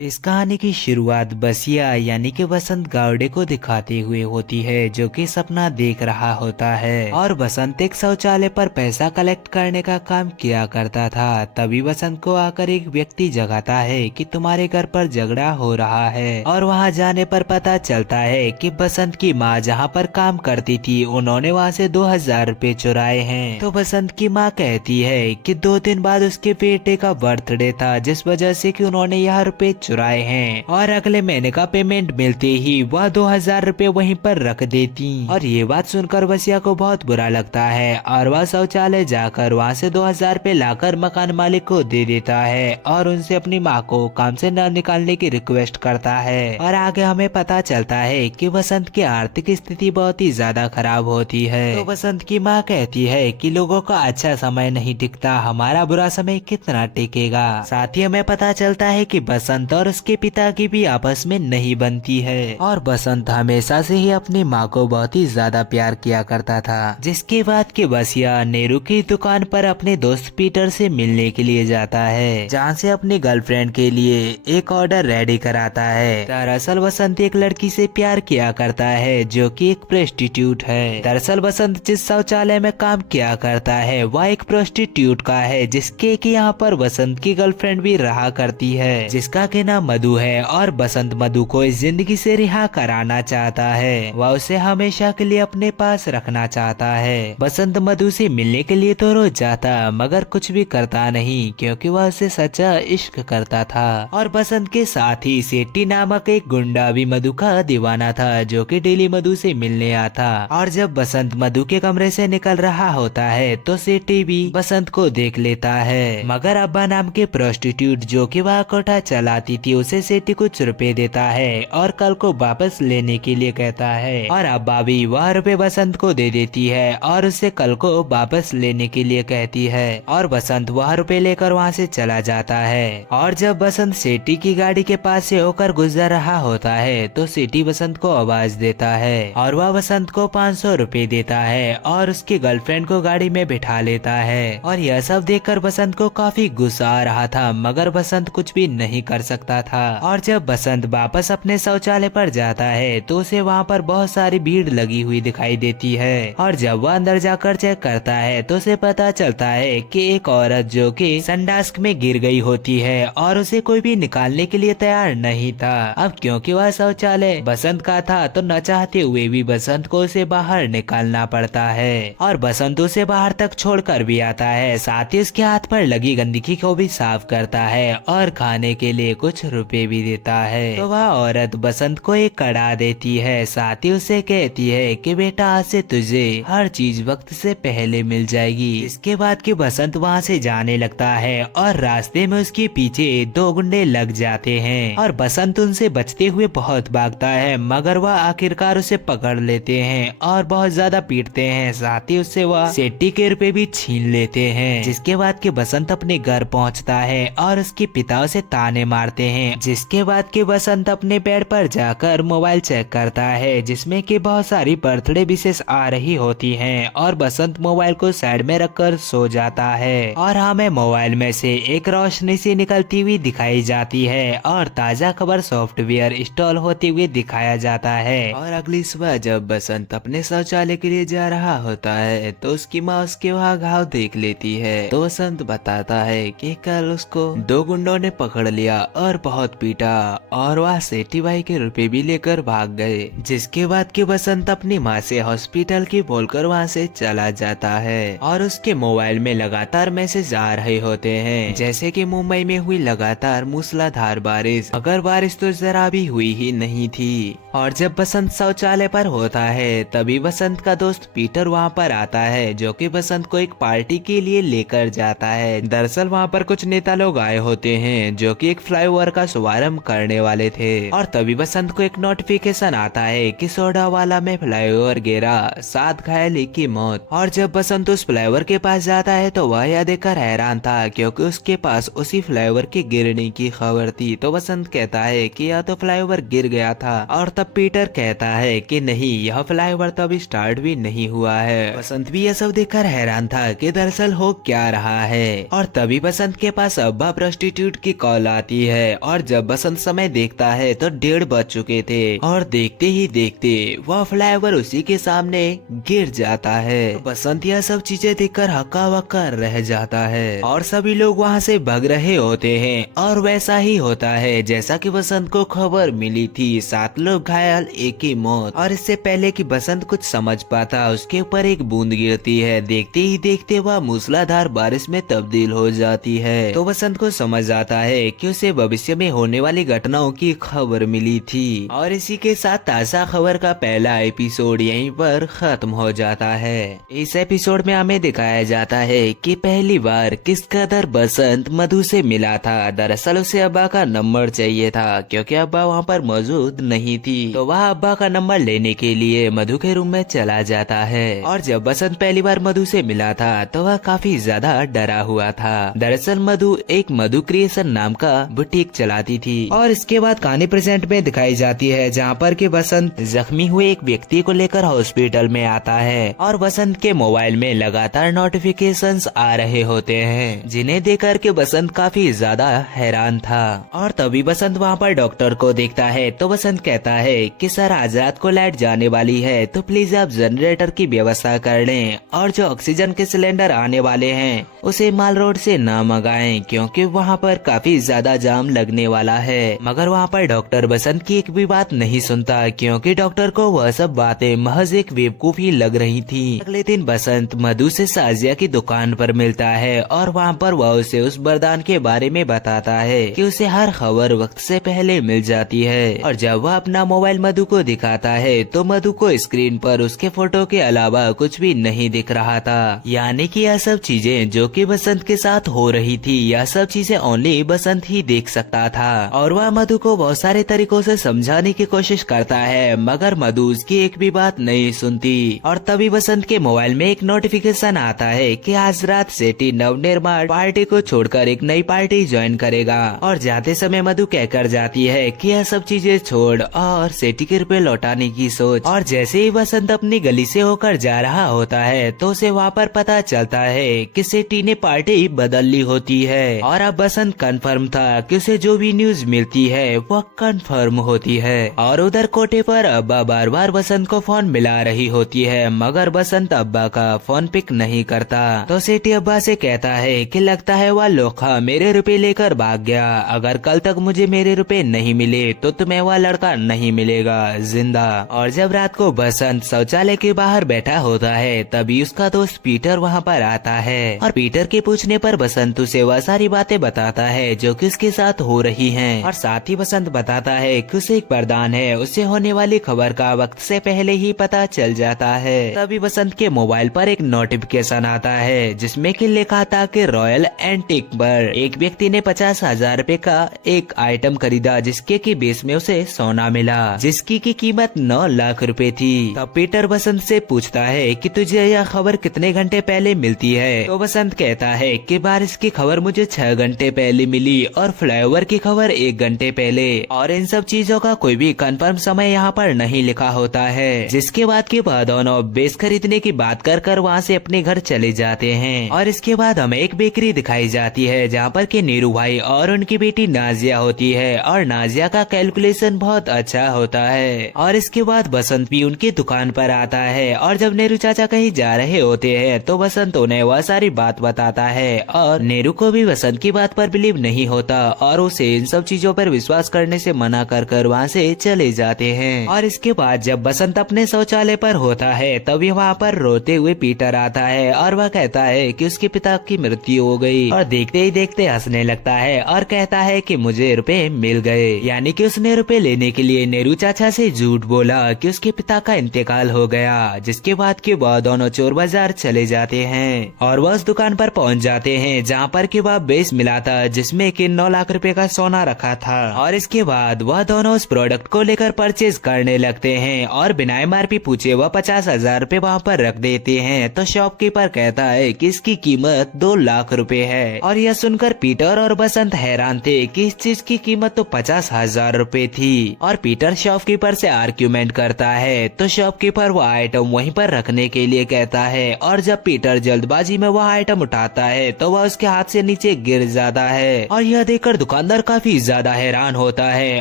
इस कहानी की शुरुआत बसिया यानी कि बसंत गावड़े को दिखाते हुए होती है, जो कि सपना देख रहा होता है। और बसंत एक शौचालय पर पैसा कलेक्ट करने का काम किया करता था। तभी बसंत को आकर एक व्यक्ति जगाता है कि तुम्हारे घर पर झगड़ा हो रहा है। और वहां जाने पर पता चलता है कि बसंत की माँ जहां पर काम करती थी, उन्होंने वहां से 2000 रुपए चुराए हैं। तो बसंत की माँ कहती है कि 2 दिन बाद उसके बेटे का बर्थडे था, जिस वजह से कि उन्होंने यह रुपए चुराए हैं। और अगले महीने का पेमेंट मिलते ही वह 2000 रुपए वहीं पर रख देती। और ये बात सुनकर बसिया को बहुत बुरा लगता है और वह शौचालय जाकर वहाँ से 2000 रुपए लाकर मकान मालिक को दे देता है और उनसे अपनी माँ को काम से न निकालने की रिक्वेस्ट करता है। और आगे हमें पता चलता है कि बसंत की आर्थिक स्थिति बहुत ही ज्यादा खराब होती है। तो बसंत की माँ कहती है कि लोगों का अच्छा समय नहीं टिकता, हमारा बुरा समय कितना टिकेगा। साथ ही हमें पता चलता है कि बसंत और उसके पिता की भी आपस में नहीं बनती है। और बसंत हमेशा से ही अपनी माँ को बहुत ही ज्यादा प्यार किया करता था। जिसके बाद के बसिया नेहरू की दुकान पर अपने दोस्त पीटर से मिलने के लिए जाता है, जहाँ से अपनी गर्लफ्रेंड के लिए एक ऑर्डर रेडी कराता है। दरअसल बसंत एक लड़की से प्यार किया करता है, जो कि एक प्रोस्टिट्यूट है। दरअसल बसंत जिस शौचालय में काम किया करता है वह एक प्रोस्टिट्यूट का है, जिसके कि यहाँ पर बसंत की गर्लफ्रेंड भी रहा करती है, जिसका के नाम मधु है। और बसंत मधु को इस जिंदगी से रिहा कराना चाहता है, वह उसे हमेशा के लिए अपने पास रखना चाहता है। बसंत मधु से मिलने के लिए तो रोज जाता, मगर कुछ भी करता नहीं, क्योंकि वह उसे सच्चा इश्क करता था। और बसंत के साथ ही सेट्टी नामक एक गुंडा भी मधु का दीवाना था, जो कि डेली मधु से मिलने आता। और जब बसंत मधु के कमरे से निकल रहा होता है तो सेट्टी भी बसंत को देख लेता है, मगर अब्बा नाम के प्रोस्टिट्यूट जो कि वह कोठा चलाती थी उसे सेट्टी कुछ रुपए देता है और कल को वापस लेने के लिए कहता है। और अब्बा भी वह रुपए बसंत को दे देती है और उसे कल को वापस लेने के लिए कहती है। और बसंत वह रुपए लेकर वहाँ से चला जाता है। और जब बसंत सेट्टी की गाड़ी के पास से होकर गुजर रहा होता है तो सेट्टी बसंत को आवाज देता है और वह बसंत को 500 रुपए देता है और उसकी गर्लफ्रेंड को गाड़ी में बिठा लेता है। और यह सब देखकर बसंत को काफी गुस्सा आ रहा था, मगर बसंत कुछ भी नहीं कर सकता था। और जब बसंत वापस अपने शौचालय पर जाता है तो उसे वहाँ पर बहुत सारी भीड़ लगी हुई दिखाई देती है। और जब वह अंदर जाकर चेक करता है तो उसे पता चलता है कि एक औरत जो कि संडास में गिर गई होती है और उसे कोई भी निकालने के लिए तैयार नहीं था। अब क्योंकि वह शौचालय बसंत का था तो न चाहते हुए भी बसंत को उसे बाहर निकालना पड़ता है। और बसंत उसे बाहर तक छोड़कर भी आता है, साथ ही उसके हाथ पर लगी गंदगी को भी साफ करता है और खाने के लिए कुछ रुपए भी देता है। तो वह औरत बसंत को एक कड़ा देती है, साथ ही उसे कहती है कि बेटा आज से तुझे हर चीज वक्त से पहले मिल जाएगी। इसके बाद कि बसंत वहाँ से जाने लगता है और रास्ते में उसके पीछे 2 गुंडे लग जाते हैं और बसंत उनसे बचते हुए बहुत भागता है, मगर वह आखिरकार उसे पकड़ लेते हैं और बहुत ज्यादा पीटते हैं। साथ ही उससे वह सेट्टी के रुपए भी छीन लेते हैं। जिसके बाद कि बसंत अपने घर पहुंचता है और उसके पिता उसे ताने मारते हैं। जिसके बाद कि बसंत अपने बेड पर जाकर मोबाइल चेक करता है, जिसमें कि बहुत सारी बर्थडे विशेष आ रही होती हैं। और बसंत मोबाइल को साइड में रखकर सो जाता है और हमें मोबाइल में से एक रोशनी सी निकलती हुई दिखाई जाती है और ताजा खबर सॉफ्टवेयर इंस्टॉल होते हुए दिखाया जाता है। और अगली सुबह जब बसंत अपने शौचालय के लिए जा रहा होता है तो उसकी माँ उसके वहाँ घाव देख लेती है। तो बसंत बताता है कि कल उसको 2 गुंडों ने पकड़ लिया और बहुत पीटा और वह सेठी भाई के रुपए भी लेकर भाग गए। जिसके बाद कि बसंत अपनी माँ से हॉस्पिटल की बोलकर वहाँ से चला जाता है। और उसके मोबाइल में लगातार मैसेज आ रहे होते हैं, जैसे कि मुंबई में हुई लगातार मूसलाधार बारिश, मगर बारिश तो जरा भी हुई ही नहीं थी। और जब बसंत शौचालय पर होता है तभी बसंत का दोस्त पीटर वहाँ पर आता है, जो कि बसंत को एक पार्टी के लिए लेकर जाता है। दरअसल वहाँ पर कुछ नेता लोग आए होते हैं जो कि एक फ्लाईओवर का शुभारंभ करने वाले थे। और तभी बसंत को एक नोटिफिकेशन आता है कि सोडावाला में फ्लाईओवर गिरा, 7 घायल, 1 की मौत। और जब बसंत उस फ्लाईओवर के पास जाता है तो वह यह देखकर हैरान था, क्योंकि उसके पास उसी फ्लाईओवर के गिरने की खबर थी। तो बसंत कहता है कि यह तो फ्लाईओवर गिर गया था। और तब पीटर कहता है कि नहीं, यह फ्लाईओवर तो अभी स्टार्ट भी नहीं हुआ है। बसंत भी यह सब देखकर हैरान था कि दरअसल हो क्या रहा है। और तभी बसंत के पास अब्बा प्रोस्टिट्यूट की कॉल आती है है और जब बसंत समय देखता है तो 1:30 बज चुके थे और देखते ही देखते वह फ्लाईओवर उसी के सामने गिर जाता है। बसंत यह सब चीजें देखकर हक्का बक्का रह जाता है और सभी लोग वहाँ से भाग रहे होते हैं और वैसा ही होता है जैसा कि बसंत को खबर मिली थी। 7 लोग घायल, 1 की मौत। और इससे पहले कि बसंत कुछ समझ पाता उसके ऊपर एक बूंद गिरती है। देखते ही देखते वह मूसलाधार बारिश में तब्दील हो जाती है। तो बसंत को समझ आता है कि उसे भविष्य में होने वाली घटनाओं की खबर मिली थी। और इसी के साथ ताजा खबर का पहला एपिसोड यहीं पर खत्म हो जाता है। इस एपिसोड में हमें दिखाया जाता है कि पहली बार किस कदर बसंत मधु से मिला था। दरअसल उसे अब्बा का नंबर चाहिए था क्योंकि अब्बा वहाँ पर मौजूद नहीं थी। तो वह अब्बा का नंबर लेने के लिए मधु के रूम में चला जाता है। और जब बसंत पहली बार मधु से मिला था तो वह काफी ज्यादा डरा हुआ था। दरअसल मधु एक मधु क्रिएशन नाम का बुटीक चलाती थी। और इसके बाद कहानी प्रेजेंट में दिखाई जाती है जहाँ पर कि बसंत जख्मी हुए एक व्यक्ति को लेकर हॉस्पिटल में आता है और बसंत के मोबाइल में लगातार नोटिफिकेशंस आ रहे होते हैं जिन्हें देखकर के बसंत काफी ज्यादा हैरान था। और तभी बसंत वहाँ पर डॉक्टर को देखता है तो बसंत कहता है कि सर आज रात को लाइट जाने वाली है तो प्लीज आप जनरेटर की व्यवस्था कर लें और जो ऑक्सीजन के सिलेंडर आने वाले हैं उसे माल रोड से न मंगाएं क्योंकि वहाँ पर काफी ज्यादा जाम लगने वाला है। मगर वहाँ पर डॉक्टर बसंत की एक भी बात नहीं सुनता क्योंकि डॉक्टर को वह सब बातें महज एक बेवकूफी लग रही थी। अगले दिन बसंत मधु से साजिया की दुकान पर मिलता है और वहाँ पर वह उसे उस वरदान के बारे में बताता है कि उसे हर खबर वक्त से पहले मिल जाती है। और जब वह अपना मोबाइल मधु को दिखाता है तो मधु को स्क्रीन पर उसके फोटो के अलावा कुछ भी नहीं दिख रहा था। यानी कि यह सब चीजें जो कि बसंत के साथ हो रही थी यह सब चीजें ओनली बसंत ही देख सकता था। और वह मधु को बहुत सारे तरीकों से समझाने की कोशिश करता है मगर मधु उसकी एक भी बात नहीं सुनती। और तभी बसंत के मोबाइल में एक नोटिफिकेशन आता है कि आज रात सेठी नवनिर्माण पार्टी को छोड़कर एक नई पार्टी ज्वाइन करेगा। और जाते समय मधु कहकर जाती है कि यह सब चीजें छोड़ और सेठी के रुपए लौटाने की सोच। और जैसे ही बसंत अपनी गली से होकर जा रहा होता है तो उसे वहाँ पर पता चलता है कि सेठी ने पार्टी बदल ली होती है। और अब बसंत कंफर्म था कि उसे जो भी न्यूज मिलती है वह कंफर्म होती है। और उधर कोठे पर अब्बा बार बार बसंत को फोन मिला रही होती है मगर बसंत अब्बा का फोन पिक नहीं करता। तो सेठी अब्बा से कहता है कि लगता है वह लोखा मेरे रुपए लेकर भाग गया। अगर कल तक मुझे मेरे रुपए नहीं मिले तो तुम्हें वह लड़का नहीं मिलेगा जिंदा। और जब रात को बसंत शौचालय के बाहर बैठा होता है तभी उसका दोस्त पीटर वहाँ पर आता है। और पीटर के पूछने पर बसंत उसे वह सारी बातें बताता है जो कि उसके साथ हो रही हैं। और साथ ही बसंत बताता है कि उसे एक वरदान है, उसे होने वाली खबर का वक्त से पहले ही पता चल जाता है। तभी बसंत के मोबाइल पर एक नोटिफिकेशन आता है जिसमें कि लिखा था कि रॉयल एंटीक पर एक व्यक्ति ने 50,000 रुपए का एक आइटम खरीदा जिसके की बेस में उसे सोना मिला जिसकी की कीमत 9 लाख रुपए थी। तब पीटर बसंत से पूछता है कि तुझे यह खबर कितने घंटे पहले मिलती है। तो बसंत कहता है कि बारिश की खबर मुझे 6 घंटे पहले मिली और फ्लाईओवर की खबर 1 घंटे पहले। और इन सब चीजों का कोई भी कंफर्म समय यहाँ पर नहीं लिखा होता है। जिसके बाद के बाद दोनों बेस खरीदने की बात कर वहाँ से अपने घर चले जाते हैं। और इसके बाद हमें एक बेकरी दिखाई जाती है जहाँ पर के नीरू भाई और उनकी बेटी नाजिया होती है और नाजिया का कैलकुलेशन बहुत अच्छा होता है। और इसके बाद बसंत भी उनकी दुकान पर आता है और जब नेहरू चाचा कहीं जा रहे होते हैं तो बसंत उन्हें वह सारी बात बताता है। और नेहरू को भी बसंत की बात पर बिलीव नहीं होता और उसे इन सब चीजों पर विश्वास करने से मना कर वहाँ से चले जाते हैं। और इसके बाद जब बसंत अपने शौचालय पर होता है तभी वहाँ पर रोते हुए पीटर आता है और वह कहता है कि उसके पिता की मृत्यु हो गई। और देखते ही देखते हंसने लगता है और कहता है कि मुझे रुपए मिल गए। यानी कि उसने रुपए लेने के लिए नेहरू चाचा से झूठ बोला कि उसके पिता का इंतकाल हो गया। जिसके बाद के बाद दोनों चोर बाजार चले जाते हैं और वह उस दुकान पर पहुँच जाते हैं जहाँ पर के वह बेस मिला था जिसमें कि 9 लाख रुपए का सोना रखा था। और इसके बाद वह दोनों उस प्रोडक्ट को लेकर परचेज करने लगते हैं और बिना MRP पूछे वह 50,000 रुपए वहाँ पर रख देते हैं। तो शॉपकीपर कहता है कि इसकी कीमत 2 लाख रुपए है। और यह सुनकर पीटर और बसंत हैरान थे कि इस चीज की कीमत तो 50,000 रुपए थी। और पीटर शॉपकीपर से आर्ग्यूमेंट करता है तो शॉपकीपर वह आइटम वहीं पर रखने के लिए कहता है। और जब पीटर जल्दबाजी में वह आइटम उठाता है तो वह उसके हाथ से नीचे गिर जाता है। और यह देखकर दुकानदार काफी ज्यादा हैरान होता है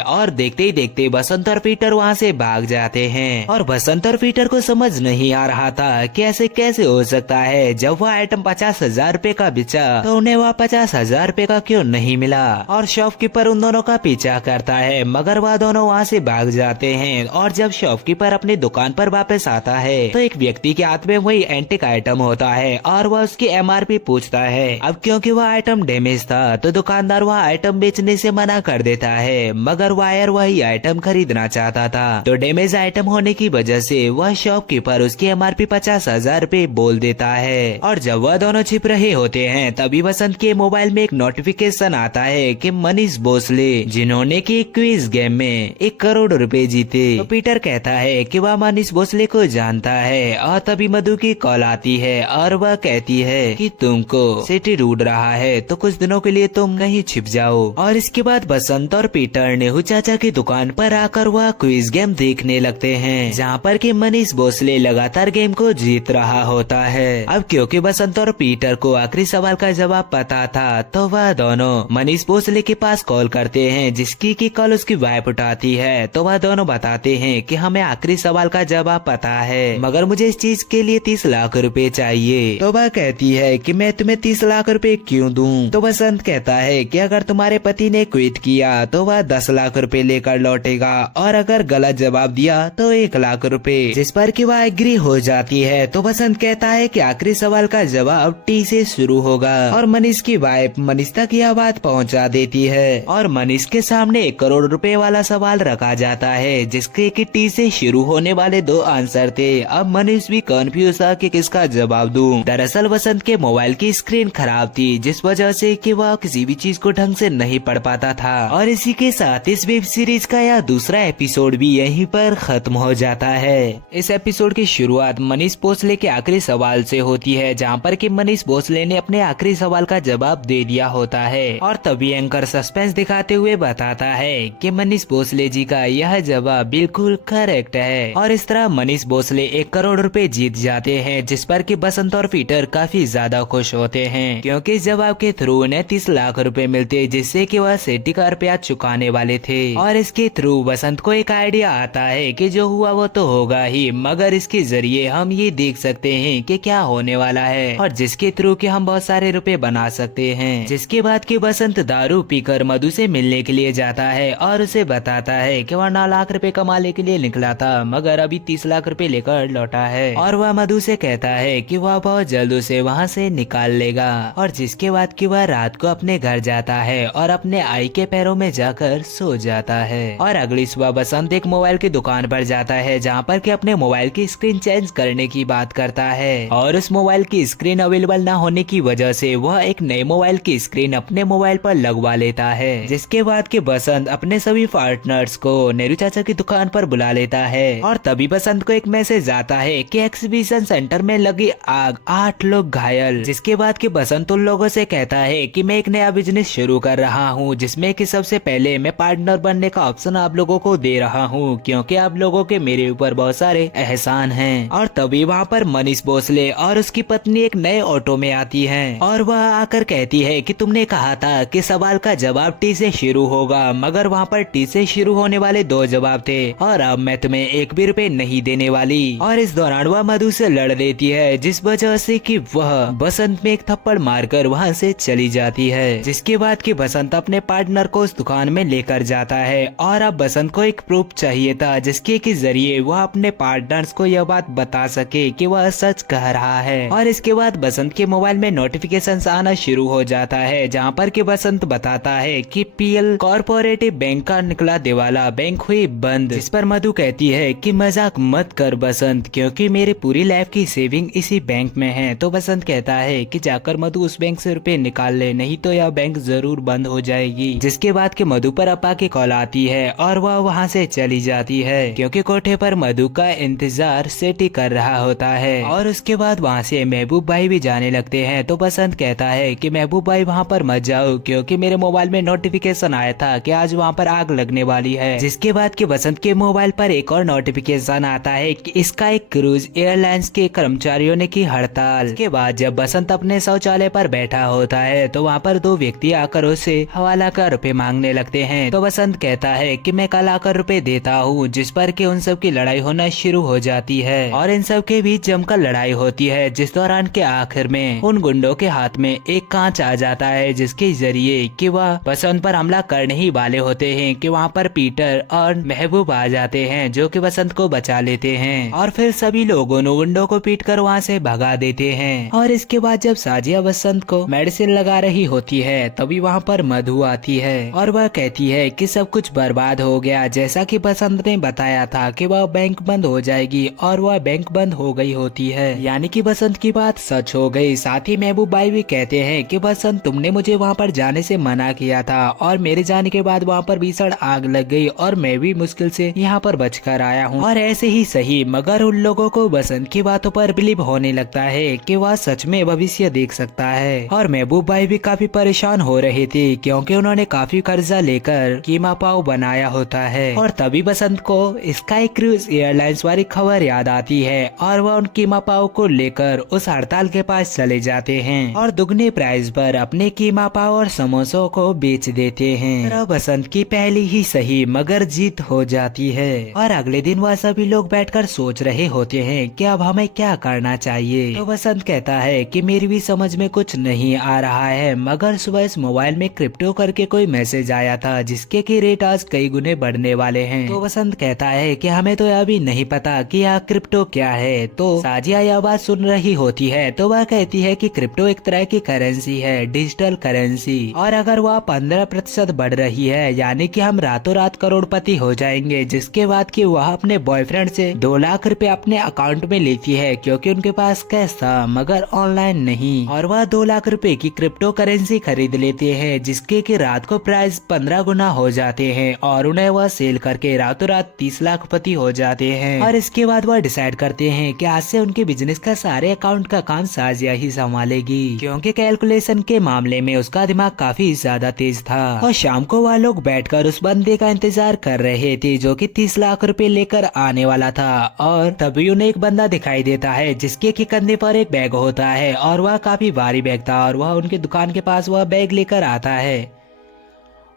और देखते ही देखते बसंत और पीटर वहाँ से भाग जाते हैं। और बसंत और पीटर को समझ नहीं आ रहा था कि ऐसे कैसे हो सकता है, जब वह आइटम 50,000 रूपए का बेचा तो उन्हें वह 50,000 रूपए का क्यों नहीं मिला। और शॉपकीपर उन दोनों का पीछा करता है मगर वह दोनों वहाँ से भाग जाते हैं। और जब शॉपकीपर अपनी दुकान पर वापस आता है तो एक व्यक्ति के हाथ में वही एंटिक आइटम होता है और वह उसकी MRP पूछता है। अब क्योंकि वह आइटम डैमेज था तो दुकानदार वह आइटम बेचने से मना कर देता है, मगर वायर वही आइटम खरीदना चाहता था। तो डैमेज आइटम होने की वजह से वह शॉपकीपर उसकी MRP 50,000 रूपए बोल देता है। और जब वह दोनों छिप रहे होते हैं तभी बसंत के मोबाइल में एक नोटिफिकेशन आता है कि मनीष भोसले जिन्होंने की क्विज गेम में 1 करोड़ रुपए जीते। तो पीटर कहता है कि वह मनीष भोसले को जानता है। और तभी मधु की कॉल आती है और वह कहती है कि तुमको सिटी ढूंढ रहा है तो कुछ दिनों के लिए तुम कहीं छिप जाओ। और इसके बाद बसंत और पीटर नेहरू चाचा की दुकान पर आकर वह क्विज गेम देखने लगते हैं, जहाँ पर कि मनीष भोसले लगातार गेम को जीत रहा होता है। अब क्योंकि बसंत और पीटर को आखिरी सवाल का जवाब पता था तो वह दोनों मनीष भोसले के पास कॉल करते हैं, जिसकी की कॉल उसकी वाइफ उठाती है। तो वह दोनों बताते हैं कि हमें आखिरी सवाल का जवाब पता है, मगर मुझे इस चीज के लिए 30 लाख रुपए चाहिए। तो वह कहती है कि मैं तुम्हें 30 लाख रुपए क्यों दूं? तो बसंत कहता है कि अगर तुम्हारे पति ने क्विट किया तो वह 10 लाख रुपए लेकर लौटेगा और अगर गलत जवाब दिया तो 1 लाख रुपए, जिस पर कि वह एग्री हो जाती है। तो बसंत कहता है कि आखिरी सवाल का जवाब टी से शुरू होगा और मनीष की वाइफ मनीष तक यह बात पहुंचा देती है। और मनीष के सामने 1 करोड़ रुपए वाला सवाल रखा जाता है, जिसके कि टी से शुरू होने वाले 2 आंसर थे। अब मनीष भी कंफ्यूज था कि किसका जवाब दूं। दरअसल बसंत के मोबाइल की स्क्रीन खराब थी, जिस वजह से कि वह किसी भी चीज को ढंग से नहीं पढ़ पाता था। और इसी के साथ इस वेब सीरीज का यह दूसरा एपिसोड भी यहीं पर खत्म हो जाता है। इस एपिसोड की शुरुआत मनीष भोसले के आखिरी सवाल से होती है, जहाँ पर कि मनीष भोसले ने अपने आखिरी सवाल का जवाब दे दिया होता है। और तभी एंकर सस्पेंस दिखाते हुए बताता है कि मनीष भोसले जी का यह जवाब बिल्कुल करेक्ट है। और इस तरह मनीष भोसले 1 करोड़ रुपए जीत जाते हैं, जिस पर कि बसंत और पीटर काफी ज्यादा खुश होते हैं, क्योंकि इस जवाब के थ्रू उन्हें 30 लाख रुपए मिलते, जिससे कि वह सेठी का रुपया चुकाने वाले थे। और इसके थ्रू बसंत को एक आइडिया आता है कि जो हुआ वो तो होगा ही, मगर इसके जरिए हम ये देख सकते हैं कि क्या होने वाला है और जिसके थ्रू कि हम बहुत सारे रुपए बना सकते हैं। जिसके बाद कि बसंत दारू पीकर मधु से मिलने के लिए जाता है और उसे बताता है कि वह 9 लाख रुपए कमाने के लिए निकला था, मगर अभी 30 लाख रुपए लेकर लौटा है। और वह मधु से कहता है कि वह बहुत जल्द उसे वहाँ से निकाल लेगा। और जिसके बाद कि वह रात को अपने घर जाता है और अपने आई के पैरों में जाकर सो जाता है। और अगली सुबह बसंत एक मोबाइल की दुकान पर जाता है, जहाँ पर कि अपने मोबाइल की स्क्रीन चेंज करने की बात करता है। और उस मोबाइल की स्क्रीन अवेलेबल न होने की वजह से वह एक नए मोबाइल की स्क्रीन अपने मोबाइल पर लगवा लेता है। जिसके बाद कि बसंत अपने सभी पार्टनर्स को नेहरू चाचा की दुकान पर बुला लेता है। और तभी बसंत को एक मैसेज आता है कि एक्सिबिशन सेंटर में लगी आग, 8 लोग घायल। जिसके बाद कि बसंत उन लोगों से कहता है कि मैं एक नया बिजनेस शुरू कर रहा हूँ, जिसमें कि सबसे पहले मैं पार्टनर बनने का ऑप्शन आप लोगों को दे रहा हूँ, क्योंकि आप लोगों के मेरे ऊपर बहुत सारे एहसान हैं। और तभी वहाँ पर मनीष भोसले और उसकी पत्नी एक नए ऑटो में आती हैं और वह आकर कहती है कि तुमने कहा था कि सवाल का जवाब टी से शुरू होगा, मगर वहाँ पर टी से शुरू होने वाले 2 जवाब थे और अब मैं तुम्हें 1 भी रुपए नहीं देने वाली। और इस दौरान वह मधु से लड़ लेती है, जिस वजह से कि वह बसंत में एक थप्पड़ मारकर वहाँ से चली जाती है। जिसके बाद कि बसंत अपने पार्टनर को उस दुकान में लेकर जाता है और अब बसंत को एक प्रूफ चाहिए था, जिसके के जरिए वह अपने पार्टनर्स को यह बात बता सके कि वह सच कह रहा है। और इसके बाद बसंत के मोबाइल में नोटिफिकेशंस आना शुरू हो जाता है, जहाँ पर कि बसंत बताता है कि PL कॉर्पोरेटिव बैंक का निकला दिवाला, बैंक हुई बंद। जिस पर मधु कहती है कि मजाक मत कर बसंत, क्योंकि मेरी पूरी लाइफ की सेविंग इसी बैंक में है। तो बसंत कहता है कि जाकर मधु उस बैंक से रुपए निकाल ले, नहीं तो यह बैंक जरूर बंद हो जाएगी। जिसके बाद कि मधु पर अपा की कॉल आती है और वह वहाँ से चली जाती है, क्योंकि कोठे पर मधु का इंतजार सेठी कर रहा होता है। और उसके बाद वहाँ से महबूब भाई भी जाने लगते हैं। तो बसंत कहता है कि महबूब भाई वहाँ पर मत जाओ, क्योंकि मेरे मोबाइल में नोटिफिकेशन आया था कि आज वहाँ पर आग लगने वाली है। जिसके बाद कि बसंत के मोबाइल पर एक और नोटिफिकेशन आता है कि स्काई क्रूज एयरलाइंस के कर्मचारियों ने की हड़ताल। के बाद जब बसंत अपने शौचालय पर बैठा होता है तो वहाँ पर 2 व्यक्ति आकर उसे हवाला कर रुपए मांगने लगते हैं। तो बसंत कहता है कि मैं कल आकर रुपए देता हूँ, जिस पर कि उन सब की लड़ाई होना शुरू हो जाती है और इन सब के बीच जमकर लड़ाई होती है, जिस दौरान के आखिर में उन गुंडों के हाथ में एक कांच आ जाता है, जिसके जरिए कि वह बसंत पर हमला करने ही वाले होते हैं कि वहाँ पर पीटर और महबूब आ जाते हैं, जो कि बसंत को बचा लेते हैं और फिर सभी लोगों ने गुंडों को पीट कर वहाँ से भगा देते हैं। और इसके बाद जब साजिया बसंत को मेडिसिन लगा रही होती है, तभी वहाँ पर मधु आती है और वह कहती है कि सब कुछ बर्बाद हो गया, जैसा कि बसंत ने बताया था कि वह बैंक बंद हो जाएगी और वह बैंक बंद हो गई होती है, यानी कि बसंत की बात सच हो गई। साथ ही महबूब भाई भी कहते हैं कि बसंत तुमने मुझे वहाँ पर जाने से मना किया था और मेरे जाने के बाद वहाँ पर भीषण आग लग गई और मैं भी मुश्किल से यहाँ पर बचकर आया हूँ। और ऐसे ही सही, मगर उन लोगों को बसंत की बातों पर बिलीव होने लगता है कि वह सच में भविष्य देख सकता है। और महबूब भाई भी काफी परेशान हो रहे थे क्योंकि उन्होंने काफी कर्जा लेकर कीमा पाव बनाया होता है। और तभी बसंत को स्काई क्रूज एयरलाइंस वाली खबर याद आती है और वह उन कीमा पाव को लेकर उस हड़ताल के पास चले जाते हैं और दुगने प्राइस पर अपने कीमा पाव और समोसों को बेच देते हैं। तो बसंत की पहली ही सही मगर जीत हो जाती है और अगले दिन वह सभी लोग बैठकर सोच रहे होते हैं कि अब हमें क्या करना चाहिए। तो बसंत कहता है कि मेरी भी समझ में कुछ नहीं आ रहा है, मगर सुबह इस मोबाइल में क्रिप्टो करके कोई मैसेज आया था जिसके की रेट आज कई गुने बढ़ने वाले हैं। तो बसंत कहता है कि हमें तो अभी नहीं पता कि यह क्रिप्टो क्या है। तो साजिया यह बात सुन रही होती है तो वह कहती है कि क्रिप्टो एक तरह की करेंसी है, डिजिटल करेंसी, और अगर वह 15% बढ़ रही है यानी कि हम रातों रात करोड़पति हो जाएंगे। जिसके बाद कि वह अपने बॉयफ्रेंड से 2 लाख रुपए अपने अकाउंट में लेती है क्योंकि उनके पास कैश था मगर ऑनलाइन नहीं, और वह 2 लाख रुपए की क्रिप्टो करेंसी खरीद लेते हैं जिसके कि रात को प्राइस 15 गुना हो जाते हैं और उन्हें वह सेल करके रातों रात 30 लाख पति हो जाते हैं। और इसके बाद वह डिसाइड करते हैं कि आज से उनके बिजनेस का सारे अकाउंट का काम साजिया ही संभालेगी क्योंकि कैलकुलेशन के मामले में उसका दिमाग काफी ज्यादा तेज था। और शाम को वह लोग बैठकर उस बंदे का इंतजार कर रहे थे जो कि 30 लाख रुपए लेकर आने वाला था। और तभी उन्हें एक बंदा दिखाई देता है जिसके की कंधे पर एक बैग होता है और वह काफी भारी बैग था और वह उनके दुकान के पास वह बैग लेकर आता है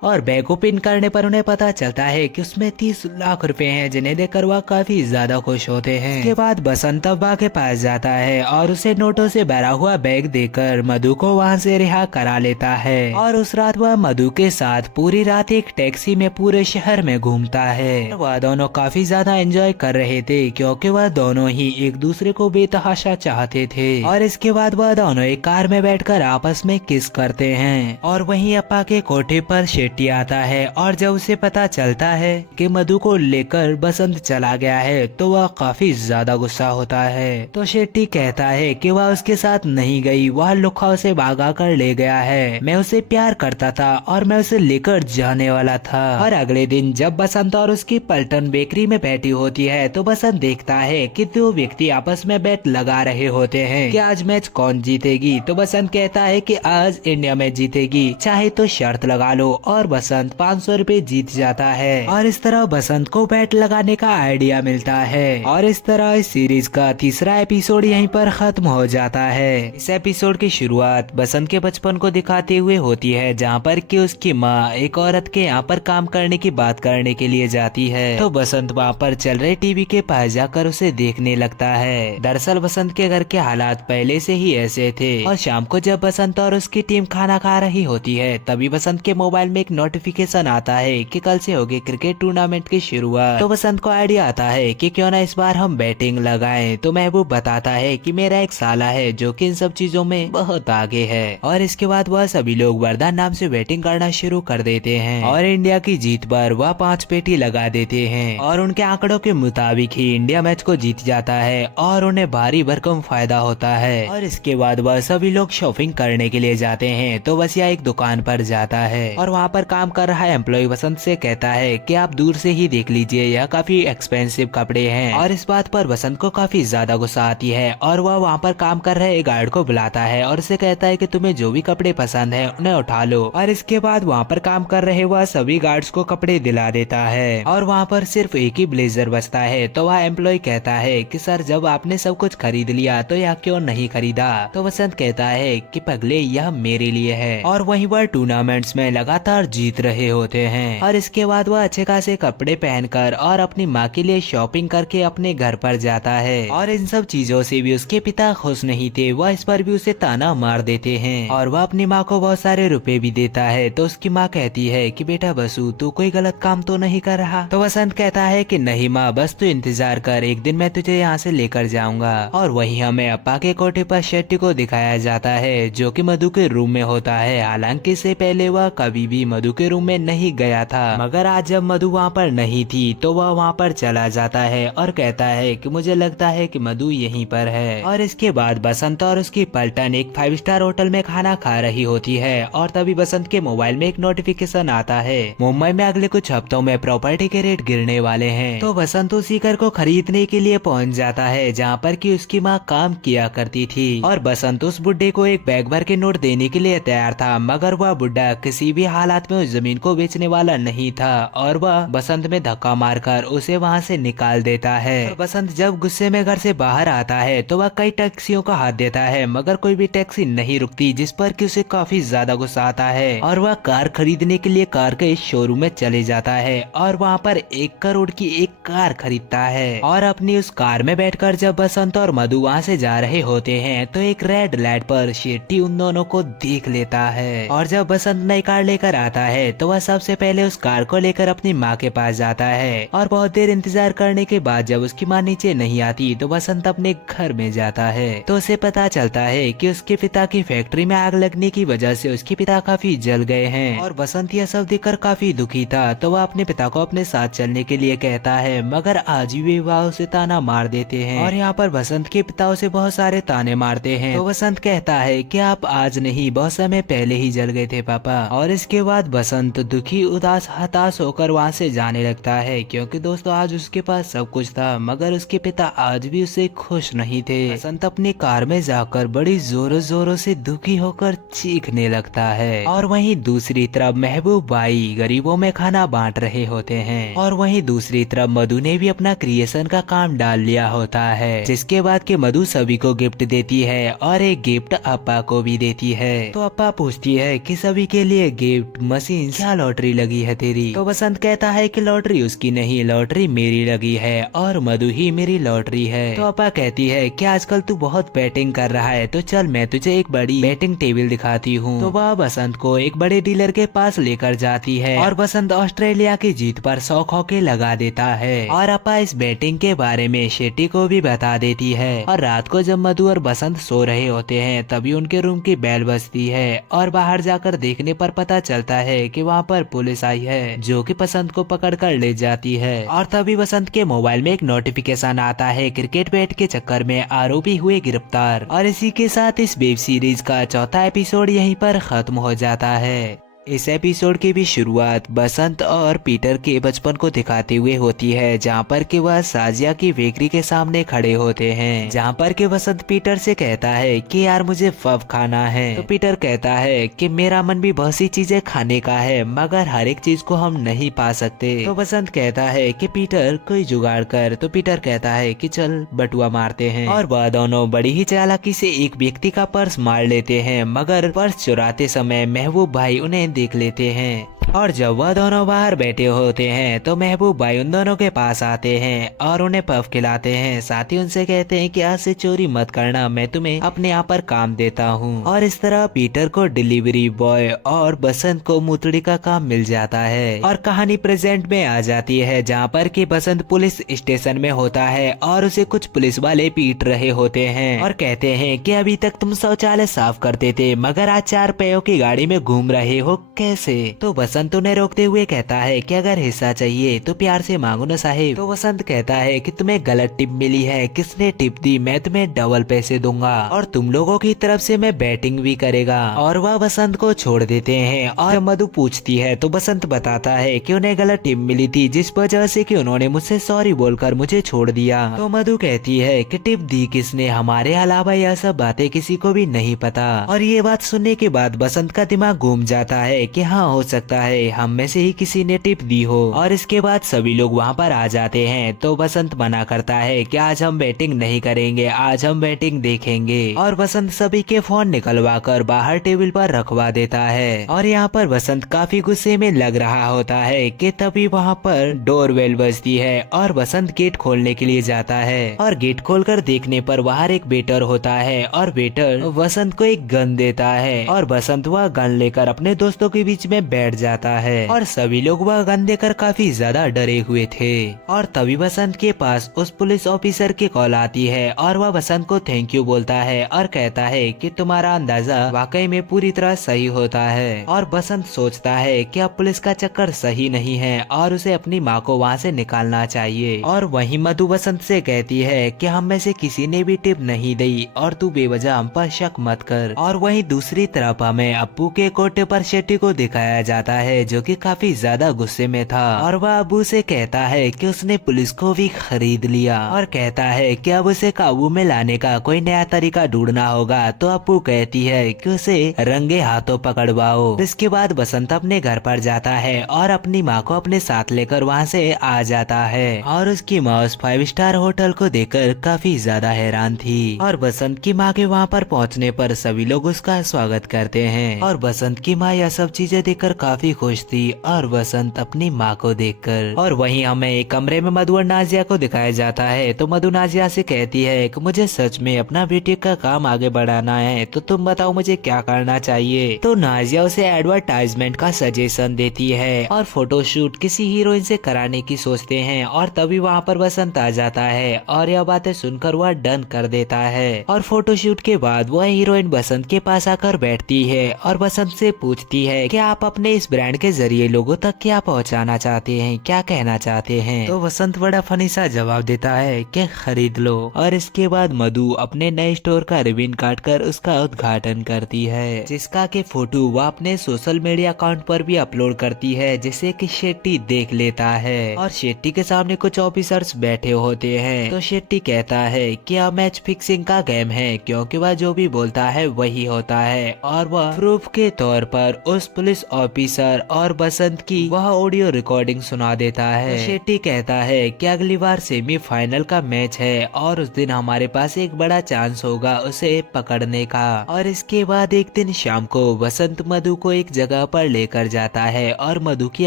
और बैग ओपन करने पर उन्हें पता चलता है कि उसमें 30 लाख रुपए हैं, जिन्हें देखकर वह काफी ज्यादा खुश होते हैं। इसके बाद बसंत अब्बा के पास जाता है और उसे नोटों से भरा हुआ बैग देकर मधु को वहां से रिहा करा लेता है और उस रात वह मधु के साथ पूरी रात एक टैक्सी में पूरे शहर में घूमता है। वह दोनों काफी ज्यादा एंजॉय कर रहे थे क्योंकि वह दोनों ही एक दूसरे को बेतहाशा चाहते थे। और इसके बाद वह दोनों एक कार में बैठकर आपस में किस करते हैं और वहीं अप्पा के कोठे पर शेट्टी आता है और जब उसे पता चलता है कि मधु को लेकर बसंत चला गया है तो वह काफी ज्यादा गुस्सा होता है। तो शेट्टी कहता है कि वह उसके साथ नहीं गई, वह लुखा उसे भागा कर ले गया है। मैं उसे प्यार करता था और मैं उसे लेकर जाने वाला था। और अगले दिन जब बसंत और उसकी पलटन बेकरी में बैठी होती है तो बसंत देखता है कि 2 व्यक्ति आपस में बैट लगा रहे होते हैं कि आज मैच कौन जीतेगी। तो बसंत कहता है कि आज इंडिया मैच जीतेगी, चाहे तो शर्त लगा लो, और बसंत 500 रुपए जीत जाता है। और इस तरह बसंत को बैट लगाने का आइडिया मिलता है और इस तरह इस सीरीज का तीसरा एपिसोड यहीं पर खत्म हो जाता है। इस एपिसोड की शुरुआत बसंत के बचपन को दिखाते हुए होती है जहाँ पर कि उसकी माँ एक औरत के यहाँ पर काम करने की बात करने के लिए जाती है। तो बसंत वहाँ पर चल रहे टीवी के पास जाकर उसे देखने लगता है। दरअसल बसंत के घर के हालात पहले से ही ऐसे थे और शाम को जब बसंत और उसकी टीम खाना खा रही होती है तभी बसंत के मोबाइल में एक नोटिफिकेशन आता है कि कल से होगी क्रिकेट टूर्नामेंट की शुरुआत। तो बसंत को आइडिया आता है कि क्यों ना इस बार हम बैटिंग लगाएं। तो महबूब बताता है कि मेरा एक साला है जो कि इन सब चीजों में बहुत आगे है। और इसके बाद वह सभी लोग वरदान नाम से बैटिंग करना शुरू कर देते हैं और इंडिया की जीत पर वह 5 पेटी लगा देते हैं और उनके आंकड़ों के मुताबिक ही इंडिया मैच को जीत जाता है और उन्हें भारी भरकम फायदा होता है। और इसके बाद वह सभी लोग शॉपिंग करने के लिए जाते हैं। तो बसिया एक दुकान पर जाता है और वहाँ पर काम कर रहा एम्प्लॉय बसंत से कहता है कि आप दूर से ही देख लीजिए, यह काफी एक्सपेंसिव कपड़े हैं। और इस बात पर बसंत को काफी ज्यादा गुस्सा आती है और वह वहाँ पर काम कर रहे गार्ड को बुलाता है और उसे कहता है कि तुम्हें जो भी कपड़े पसंद है उन्हें उठा लो। और इसके बाद वहाँ पर काम कर रहे वह सभी गार्ड्स को कपड़े दिला देता है और वहाँ पर सिर्फ एक ही ब्लेजर बचता है। तो वह एम्प्लॉय कहता है कि सर, जब आपने सब कुछ खरीद लिया तो यह क्यों नहीं खरीदा? तो बसंत कहता है कि पगले, यह मेरे लिए है। और वहीं वह टूर्नामेंट्स में लगातार जीत रहे होते हैं। और इसके बाद वह अच्छे खासे कपड़े पहनकर और अपनी माँ के लिए शॉपिंग करके अपने घर पर जाता है। और इन सब चीजों से भी उसके पिता खुश नहीं थे, वह इस पर भी उसे ताना मार देते हैं और वह अपनी माँ को बहुत सारे रुपए भी देता है। तो उसकी माँ कहती है कि बेटा बसु, तू कोई गलत काम तो नहीं कर रहा? तो बसंत कहता है कि नहीं माँ, बस तू इंतजार कर, एक दिन मैं तुझे यहाँ से लेकर जाऊंगा। और वहीं हमें अप्पा के कोठे पर शेट्टी को दिखाया जाता है जो कि मधु के रूम में होता है। हालांकि इससे पहले वह कभी भी मधु के रूम में नहीं गया था, मगर आज जब मधु वहाँ पर नहीं थी तो वह वहाँ पर चला जाता है और कहता है कि मुझे लगता है कि मधु यहीं पर है। और इसके बाद बसंत और उसकी पलटन एक 5 स्टार होटल में खाना खा रही होती है और तभी बसंत के मोबाइल में एक नोटिफिकेशन आता है, मुंबई में अगले कुछ हफ्तों में प्रॉपर्टी के रेट गिरने वाले हैं। तो बसंत उसी घर को खरीदने के लिए पहुंच जाता है जहाँ पर कि उसकी माँ काम किया करती थी। और बसंत उस बुड्ढे को एक बैग भर के नोट देने के लिए तैयार था, मगर वह बुड्ढा किसी भी हालात में उस जमीन को बेचने वाला नहीं था और वह बसंत में धक्का मारकर उसे वहाँ से निकाल देता है। और बसंत जब गुस्से में घर से बाहर आता है तो वह कई टैक्सियों का हाथ देता है, मगर कोई भी टैक्सी नहीं रुकती, जिस पर कि उसे काफी ज्यादा गुस्सा आता है और वह कार खरीदने के लिए कार के शोरूम में चले जाता है और वहाँ पर 1 करोड़ की एक कार खरीदता है। और अपनी उस कार में बैठकर जब बसंत और मधु वहाँ से जा रहे होते हैं तो एक रेड लाइट पर शेट्टी उन दोनों को देख लेता है। और जब बसंत नई कार लेकर आता है तो वह सबसे पहले उस कार को लेकर अपनी माँ के पास जाता है और बहुत देर इंतजार करने के बाद जब उसकी माँ नीचे नहीं आती तो बसंत अपने घर में जाता है। तो उसे पता चलता है कि उसके पिता की फैक्ट्री में आग लगने की वजह से उसके पिता काफी जल गए हैं। और बसंत यह सब देखकर काफी दुखी था, तो वह अपने पिता को अपने साथ चलने के लिए कहता है, मगर आज भी वह उसे ताना मार देते हैं। और यहाँ पर बसंत के पिता उसे बहुत सारे ताने मारते हैं। तो बसंत कहता है कि आप आज नहीं, बहुत समय पहले ही जल गए थे पापा। और इसके बाद बसंत दुखी, उदास, हताश होकर वहाँ से जाने लगता है, क्योंकि दोस्तों आज उसके पास सब कुछ था, मगर उसके पिता आज भी उसे खुश नहीं थे। बसंत अपनी कार में जाकर बड़ी जोरों जोरों से दुखी होकर चीखने लगता है। और वहीं दूसरी तरफ महबूब भाई गरीबों में खाना बांट रहे होते हैं। और वहीं दूसरी तरफ मधु ने भी अपना क्रिएशन का काम डाल लिया होता है, जिसके बाद के मधु सभी को गिफ्ट देती है और एक गिफ्ट अप्पा को भी देती है। तो अप्पा पूछती है कि सभी के लिए गिफ्ट मशीन, क्या लॉटरी लगी है तेरी? तो बसंत कहता है कि लॉटरी उसकी नहीं, लॉटरी मेरी लगी है और मधु ही मेरी लॉटरी है। तो अप्पा कहती है कि आजकल तू बहुत बैटिंग कर रहा है, तो चल मैं तुझे एक बड़ी बैटिंग टेबल दिखाती हूँ। तो वह बसंत को एक बड़े डीलर के पास लेकर जाती है और बसंत ऑस्ट्रेलिया की जीत पर 100 खोखे लगा देता है। और अप्पा इस बैटिंग के बारे में शेट्टी को भी बता देती है। और रात को जब मधु और बसंत सो रहे होते हैं तभी उनके रूम की बेल बजती है और बाहर जाकर देखने पर पता चलता है कि वहाँ पर पुलिस आई है, जो कि बसंत को पकड़ कर ले जाती है। और तभी बसंत के मोबाइल में एक नोटिफिकेशन आता है, क्रिकेट बैट के चक्कर में आरोपी हुए गिरफ्तार। और इसी के साथ इस वेब सीरीज का चौथा एपिसोड यहीं पर खत्म हो जाता है। इस एपिसोड की भी शुरुआत बसंत और पीटर के बचपन को दिखाते हुए होती है, जहाँ पर कि वह साजिया की बेकरी के सामने खड़े होते हैं, जहाँ पर कि बसंत पीटर से कहता है कि यार मुझे पफ खाना है। तो पीटर कहता है कि मेरा मन भी बहुत सी चीजें खाने का है, मगर हर एक चीज को हम नहीं पा सकते। तो बसंत कहता है कि पीटर कोई जुगाड़ कर। तो पीटर कहता है कि चल बटुआ मारते हैं। और वह दोनों बड़ी ही चालाकी से एक व्यक्ति का पर्स मार लेते हैं, मगर पर्स चुराते समय महबूब भाई उन्हें देख लेते हैं। और जब वह दोनों बाहर बैठे होते हैं तो महबूब भाई उन दोनों के पास आते हैं और उन्हें पफ खिलाते हैं। साथ ही उनसे कहते हैं कि आज से चोरी मत करना, मैं तुम्हें अपने यहाँ पर काम देता हूँ। और इस तरह पीटर को डिलीवरी बॉय और बसंत को मुतड़ी का काम मिल जाता है। और कहानी प्रेजेंट में आ जाती है, जहाँ पर कि बसंत पुलिस स्टेशन में होता है और उसे कुछ पुलिस वाले पीट रहे होते हैं और कहते हैं कि अभी तक तुम शौचालय साफ करते थे, मगर आज 4 पैयों की गाड़ी में घूम रहे हो कैसे? तो बसंत बसंत उन्हें रोकते हुए कहता है कि अगर हिस्सा चाहिए तो प्यार से मांगो ना साहिब। तो बसंत कहता है कि तुम्हें गलत टिप मिली है, किसने टिप दी, मैं तुम्हें डबल पैसे दूंगा और तुम लोगों की तरफ से मैं बैटिंग भी करेगा। और वह बसंत को छोड़ देते हैं। और जब मधु पूछती है तो बसंत बताता है कि उन्हें गलत टिप मिली थी, जिस वजह से कि उन्होंने मुझसे सॉरी बोलकर मुझे छोड़ दिया। तो मधु कहती है कि टिप दी किसने, हमारे अलावा यह सब बातें किसी को भी नहीं पता। और ये बात सुनने के बाद बसंत का दिमाग घूम जाता है कि हाँ, हो सकता है हम में से ही किसी ने टिप दी हो। और इसके बाद सभी लोग वहाँ पर आ जाते हैं। तो बसंत मना करता है कि आज हम बैटिंग नहीं करेंगे, आज हम बैटिंग देखेंगे। और बसंत सभी के फोन निकलवा कर बाहर टेबल पर रखवा देता है। और यहाँ पर बसंत काफी गुस्से में लग रहा होता है कि तभी वहाँ पर डोरबेल बजती है और बसंत गेट खोलने के लिए जाता है। और गेट खोलकर देखने पर बाहर एक वेटर होता है और वेटर बसंत को एक गन देता है। और बसंत वह गन लेकर अपने दोस्तों के बीच में बैठ जाता है। और सभी लोग वह गन देकर काफी ज्यादा डरे हुए थे। और तभी बसंत के पास उस पुलिस ऑफिसर की कॉल आती है और वह बसंत को थैंक यू बोलता है और कहता है कि तुम्हारा अंदाजा वाकई में पूरी तरह सही होता है। और बसंत सोचता है कि अब पुलिस का चक्कर सही नहीं है और उसे अपनी माँ को वहाँ से निकालना चाहिए। और वहीं मधु बसंत से कहती है कि हम में से किसी ने भी टिप नहीं दी और तू बेवजह हम पर शक मत कर। और वहीं दूसरी तरफ हमें अप्पू के कोटे पर शेट्टी को दिखाया जाता है, जो कि काफी ज्यादा गुस्से में था। और वह अब्बू से कहता है कि उसने पुलिस को भी खरीद लिया और कहता है कि अब उसे काबू में लाने का कोई नया तरीका ढूंढना होगा। तो अप्पू कहती है कि उसे रंगे हाथों पकड़वाओ। इसके बाद बसंत अपने घर पर जाता है और अपनी माँ को अपने साथ लेकर वहाँ से आ जाता है। और उसकी माँ उस 5 स्टार होटल को देखकर काफी ज्यादा हैरान थी। और बसंत की माँ के वहाँ पर पहुँचने पर सभी लोग उसका स्वागत करते हैं। और बसंत की माँ यह सब चीजें देखकर काफी खुश थी और बसंत अपनी माँ को देखकर। और वहीं हमें एक कमरे में मधु और नाजिया को दिखाया जाता है। तो मधु नाजिया से कहती है कि मुझे सच में अपना ब्यूटी का काम आगे बढ़ाना है, तो तुम बताओ मुझे क्या करना चाहिए। तो नाजिया उसे एडवर्टाइजमेंट का सजेशन देती है और फोटोशूट किसी हीरोइन से कराने की सोचते हैं। और तभी वहाँ पर बसंत आ जाता है और यह बातें सुनकर वह डन कर देता है। और फोटोशूट के बाद वह हीरोइन बसंत के पास आकर बैठती है और बसंत से पूछती है कि आप अपने इस ब्रांड के जरिए लोगों तक क्या पहुंचाना चाहते हैं, क्या कहना चाहते हैं। तो बसंत बड़ा फनी सा जवाब देता है कि खरीद लो। और इसके बाद मधु अपने नए स्टोर का रिबन काट कर उसका उद्घाटन करती है, जिसका के फोटो वह अपने सोशल मीडिया अकाउंट पर भी अपलोड करती है, जिसे कि शेट्टी देख लेता है। और शेट्टी के सामने कुछ ऑफिसर्स बैठे होते हैं। तो शेट्टी कहता है कि यह मैच फिक्सिंग का गेम है, क्योंकि वह जो भी बोलता है वही होता है। और वह प्रूफ के तौर पर उस पुलिस ऑफिसर और बसंत की वह ऑडियो रिकॉर्डिंग सुना देता है। शेट्टी कहता है कि अगली बार सेमीफाइनल का मैच है और उस दिन हमारे पास एक बड़ा चांस होगा उसे पकड़ने का। और इसके बाद एक दिन शाम को बसंत मधु को एक जगह पर लेकर जाता है और मधु की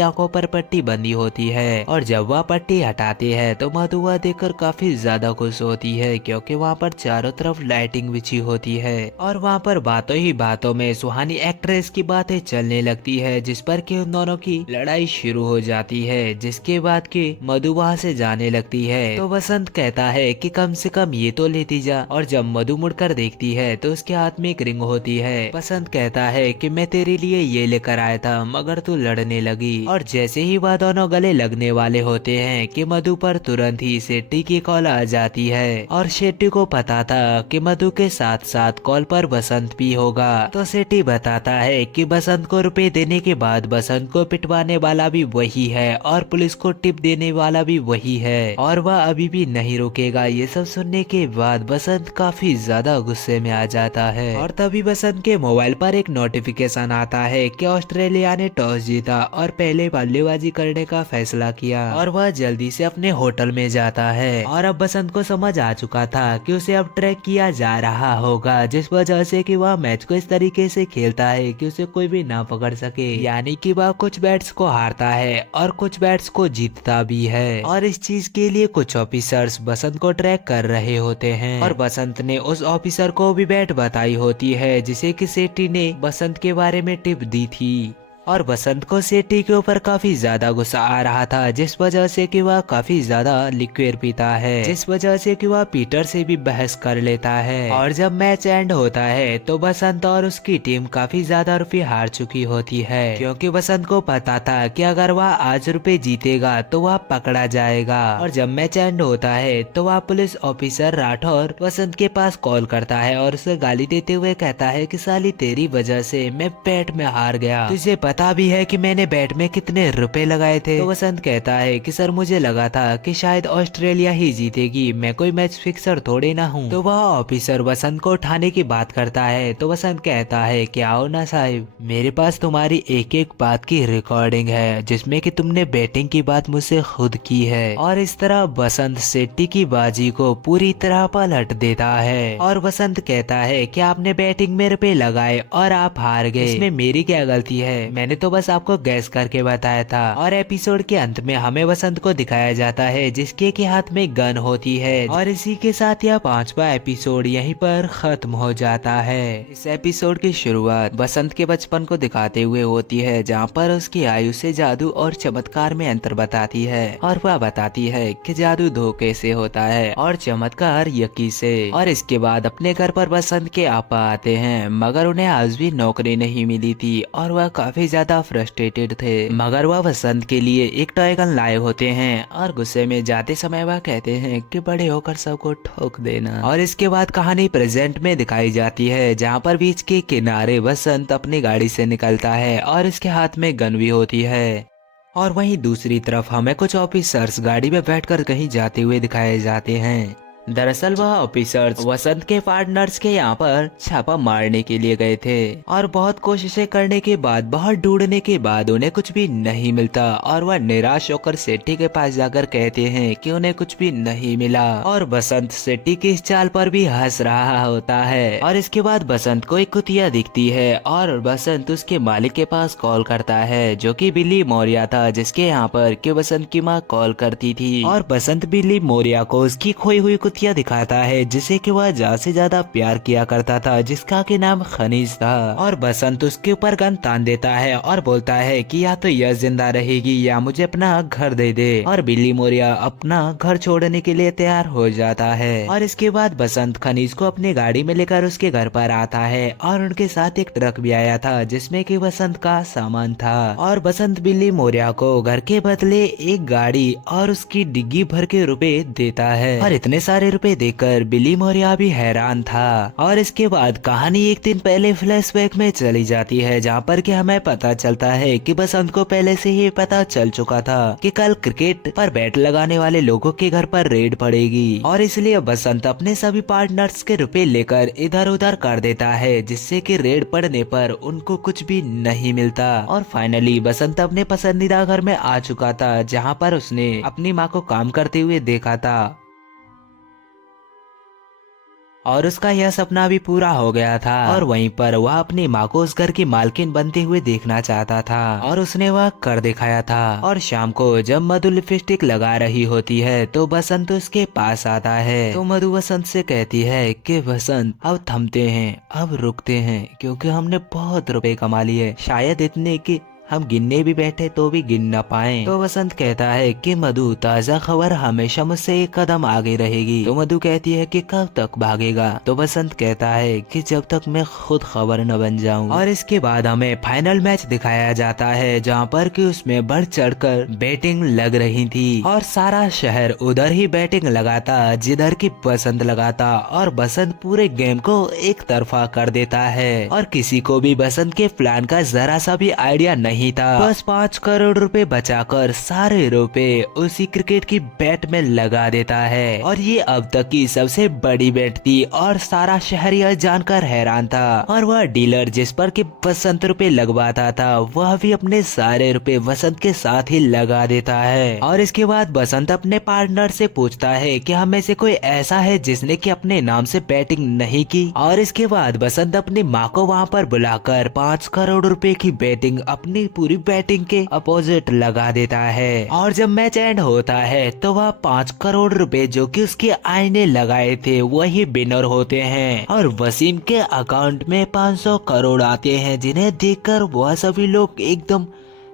आंखों पर पट्टी बंधी होती है। और जब वह पट्टी हटाती है तो मधु वह देखकर काफी ज्यादा खुश होती है, क्योंकि वहाँ पर चारों तरफ लाइटिंग बिछी होती है। और वहाँ पर बातों ही बातों में सुहानी एक्ट्रेस की बातें चलने लगती है, जिस पर कि उन दोनों की लड़ाई शुरू हो जाती है। जिसके बाद कि मधु वहाँ से जाने लगती है। तो बसंत कहता है कि कम से कम ये तो लेती जा। और जब मधु मुड़कर देखती है तो उसके हाथ में एक रिंग होती है। बसंत कहता है कि मैं तेरे लिए ये लेकर आया था, मगर तू लड़ने लगी। और जैसे ही वह दोनों गले लगने वाले होते हैं कि मधु पर तुरंत ही शेट्टी की कॉल आ जाती है। और शेट्टी को पता था कि मधु के साथ साथ कॉल पर बसंत भी होगा। तो शेट्टी बताता है कि बसंत को रुपए देने के बाद बसंत को पिटवाने वाला भी वही है और पुलिस को टिप देने वाला भी वही है, और वह अभी भी नहीं रुकेगा। ये सब सुनने के बाद बसंत काफी ज्यादा गुस्से में आ जाता है। और तभी बसंत के मोबाइल पर एक नोटिफिकेशन आता है कि ऑस्ट्रेलिया ने टॉस जीता और पहले बल्लेबाजी करने का फैसला किया। और वह जल्दी से अपने होटल में जाता है। और अब बसंत को समझ आ चुका था कि उसे अब ट्रैक किया जा रहा होगा, जिस वजह से कि वह मैच को इस तरीके से खेलता है कि उसे कोई भी ना पकड़ सके। यानी कि वह कुछ बैट्स को हारता है और कुछ बैट्स को जीतता भी है। और इस चीज के लिए कुछ ऑफिसर्स बसंत को ट्रैक कर रहे होते हैं। और बसंत ने उस ऑफिसर को भी बैट बताई होती है, जिसे कि शेट्टी ने बसंत के बारे में टिप दी थी। और बसंत को सेठी के ऊपर काफी ज्यादा गुस्सा आ रहा था, जिस वजह से कि वह काफी ज्यादा लिक्विड पीता है, जिस वजह से कि वह पीटर से भी बहस कर लेता है। और जब मैच एंड होता है तो बसंत और उसकी टीम काफी ज्यादा रुपए हार चुकी होती है, क्योंकि बसंत को पता था कि अगर वह आज रुपए जीतेगा तो वह पकड़ा जाएगा। और जब मैच एंड होता है तो वह पुलिस ऑफिसर राठौर बसंत के पास कॉल करता है और उसे गाली देते हुए कहता है कि साली तेरी वजह से मैं बैट में हार गया, तुझे पता भी है कि मैंने बैट में कितने रुपए लगाए थे। तो बसंत कहता है कि सर मुझे लगा था कि शायद ऑस्ट्रेलिया ही जीतेगी, मैं कोई मैच फिक्सर थोड़े ना हूँ। तो वह ऑफिसर बसंत को उठाने की बात करता है तो बसंत कहता है कि आओ ना साहिब, मेरे पास तुम्हारी एक एक बात की रिकॉर्डिंग है जिसमें कि तुमने बैटिंग की बात मुझसे खुद की है। और इस तरह बसंत सेट्टी की बाजी को पूरी तरह पलट देता है। और बसंत कहता है कि आपने बैटिंग में रुपए लगाए और आप हार गए, इसमें मेरी क्या गलती है, मैंने तो बस आपको गैस करके बताया था। और एपिसोड के अंत में हमें बसंत को दिखाया जाता है जिसके के हाथ में गन होती है। और इसी के साथ यह 5वां एपिसोड यहीं पर खत्म हो जाता है। इस एपिसोड की शुरुआत बसंत के बचपन को दिखाते हुए होती है, जहाँ पर उसकी आयु से जादू और चमत्कार में अंतर बताती है। और वह बताती है कि जादू धोखे से होता है और चमत्कार यकी से। और इसके बाद अपने घर पर बसंत के आपा आते हैं, मगर उन्हें आज भी नौकरी नहीं मिली थी और वह काफी ज्यादा फ्रस्ट्रेटेड थे। मगर वह बसंत के लिए एक टॉय गन लाए होते हैं और गुस्से में जाते समय वह कहते हैं कि बड़े होकर सबको ठोक देना। और इसके बाद कहानी प्रेजेंट में दिखाई जाती है, जहाँ पर बीच के किनारे बसंत अपनी गाड़ी से निकलता है और इसके हाथ में गन भी होती है। और वहीं दूसरी तरफ हमें कुछ ऑफिसर्स गाड़ी में बैठकर कहीं जाते हुए दिखाए जाते हैं। दरअसल वह ऑफिसर्स वसंत के पार्टनर्स के यहाँ पर छापा मारने के लिए गए थे और बहुत कोशिशें करने के बाद, बहुत ढूंढने के बाद उन्हें कुछ भी नहीं मिलता। और वह निराश होकर सेठी के पास जाकर कहते हैं कि उन्हें कुछ भी नहीं मिला। और बसंत सेठी की इस चाल पर भी हंस रहा होता है। और इसके बाद बसंत को एक कुतिया दिखती है और बसंत उसके मालिक के पास कॉल करता है, जो कि बिल्ली मौर्य था, जिसके यहाँ पर कि बसंत की माँ कॉल करती थी। और बसंत बिल्ली मौर्य को उसकी खोई हुई कुतिया दिखाता है, जिसे कि वह ज्यादा से ज्यादा प्यार किया करता था, जिसका के नाम खनीज था। और बसंत उसके ऊपर गन तान देता है और बोलता है कि या तो यह जिंदा रहेगी या मुझे अपना घर दे दे। और बिल्ली मौर्य अपना घर छोड़ने के लिए तैयार हो जाता है। और इसके बाद बसंत खनीज को अपनी गाड़ी में लेकर उसके घर पर आता है और उनके साथ एक ट्रक भी आया था, जिसमें कि बसंत का सामान था। और बसंत बिल्ली मौर्य को घर के बदले एक गाड़ी और उसकी डिग्गी भर के रुपए देता है। और इतने सारे रुपए देकर बिल्ली मौर्य भी हैरान था। और इसके बाद कहानी एक दिन पहले फ्लैशबैक में चली जाती है, जहाँ पर कि हमें पता चलता है कि बसंत को पहले से ही पता चल चुका था कि कल क्रिकेट पर बैट लगाने वाले लोगों के घर पर रेड पड़ेगी। और इसलिए बसंत अपने सभी पार्टनर्स के रुपए लेकर इधर उधर कर देता है, जिससे कि रेड पड़ने पर उनको कुछ भी नहीं मिलता। और फाइनली बसंत अपने पसंदीदा घर में आ चुका था, जहाँ पर उसने अपनी माँ को काम करते हुए देखा था। और उसका यह सपना भी पूरा हो गया था। और वहीं पर वह अपनी माँ को उस घर की मालकिन बनते हुए देखना चाहता था और उसने वह कर दिखाया था। और शाम को जब मधु लिपस्टिक लगा रही होती है तो बसंत उसके पास आता है। तो मधु बसंत से कहती है कि बसंत अब थमते हैं, अब रुकते हैं, क्योंकि हमने बहुत रुपए कमा लिए, शायद इतने कि हम गिनने भी बैठे तो भी गिन न पाए। तो बसंत कहता है कि मधु ताजा खबर हमेशा मुझसे एक कदम आगे रहेगी। तो मधु कहती है कि कब तक भागेगा। तो बसंत कहता है कि जब तक मैं खुद खबर न बन जाऊं। और इसके बाद हमें फाइनल मैच दिखाया जाता है, जहाँ पर कि उसमें बढ़ चढ़कर बैटिंग लग रही थी और सारा शहर उधर ही बैटिंग लगाता जिधर की बसंत लगाता। और बसंत पूरे गेम को एक तरफा कर देता है और किसी को भी बसंत के प्लान का जरा सा भी आइडिया नहीं था। बस 5 करोड़ रुपए बचाकर सारे रुपए उसी क्रिकेट की बैट में लगा देता है। और ये अब तक की सबसे बड़ी बैट थी और सारा शहर यह जानकर हैरान था। और वह डीलर जिस पर के बसंत रुपए लगवाता था वह भी अपने सारे रुपए बसंत के साथ ही लगा देता है। और इसके बाद बसंत अपने पार्टनर से पूछता है कि हम में से कोई ऐसा है जिसने कि अपने नाम से बैटिंग नहीं की। और इसके बाद बसंत अपनी माँ को वहाँ पर बुलाकर 5 करोड़ रुपए की बैटिंग अपनी पूरी बैटिंग के अपोजिट लगा देता है। और जब मैच एंड होता है तो वह 5 करोड़ रुपए जो कि उसके आईने लगाए थे वही विनर होते हैं और वसीम के अकाउंट में 500 करोड़ आते हैं, जिन्हें देखकर वह सभी लोग एकदम